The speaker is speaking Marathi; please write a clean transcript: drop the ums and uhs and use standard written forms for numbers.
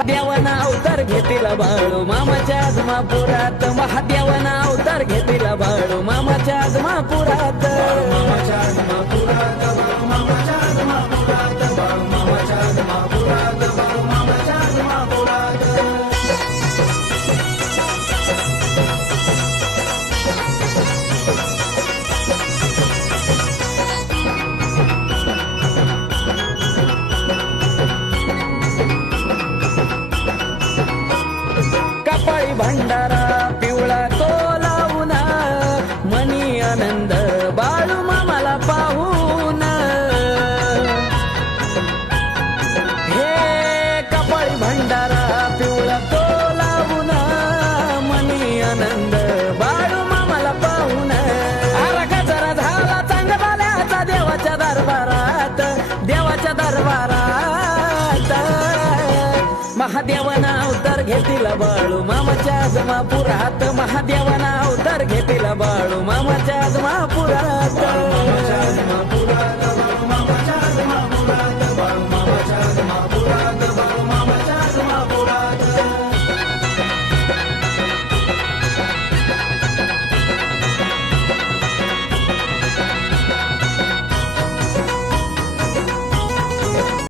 महादेवाना अवतार घेतील बाळू मामाच्या आजमापुरात महादेवाना अवतार घेतील बाळू मामाच्या आजमापुरात मामाच्या आजमापुरात बाळू मामाच्या आजमापुरात बाळू मामाच्या आजमापुरात बाळू मामाच्या आजमापुरात कपाळी भंडारा पिवळा तो लावून मनी आनंद बाळू मामाला पाहून हे कपाळी भंडारा पिवळा तो लावून मनी आनंद बाळू मामाला पाहून गजरा झाला चांगल्याचा देवाच्या दरबारात देवाच्या दरबारात महादेवाना अवतार घेतील बाळू मामाच्या आजमापुरात महादेवाना अवतार घेतील बाळू मामाच्या आजमापुरात